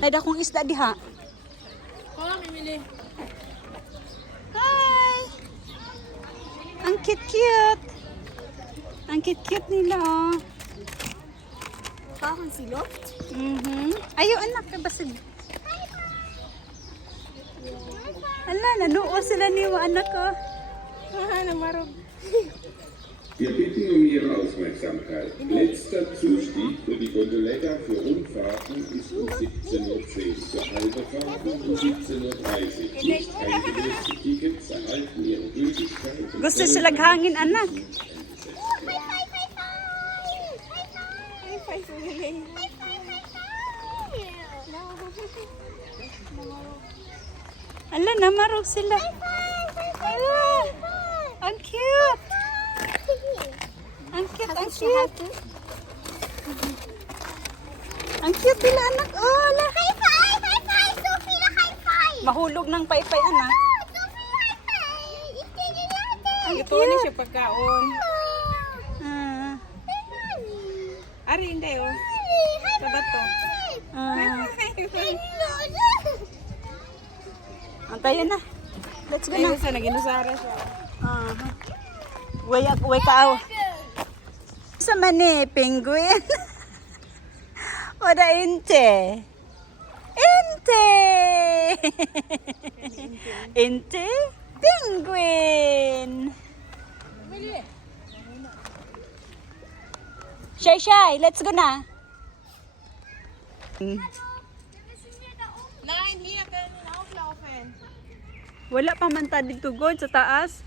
Ay, dakong isda diha. Oh, mimili. Hi! Ang cute-cute. Ang cute-cute nila, oh. Parang silog? Ayaw, anak. Basig. Ala, nanuo sila ni anak ko. Namarog. Wir bitten um Ihre Aufmerksamkeit. Letzter Zustieg für die Gondoletta für Rundfahrten ist um 17:10 Uhr. Für Haltefahrten um 17:30 Uhr. Nicht eingelöste Tickets erhalten ihre Gültigkeit. Gusto sila hangin, anak. High five, mimili. Ala, namarog sila. Ala, ang cute. Ang cute, ang cute. Ang cute nila, anak. Oh, ala. High five! High five! Sophie, na high five! Mahulog ng paypay, anak. Sophie, high five! Itigil natin! Ito ni siya pagkaon. Ah, Ari, hindi oh. Sa bato. ah. Antayin na. Let's go na. Ayun sa naginusara siya. Ah. Way ka. Sa mani, penguin. Oda inte. Inte. Inte. Penguin. Shy, let's go na. Nein, hier können wir auflaufen. Wala pa man ta dito God sa taas.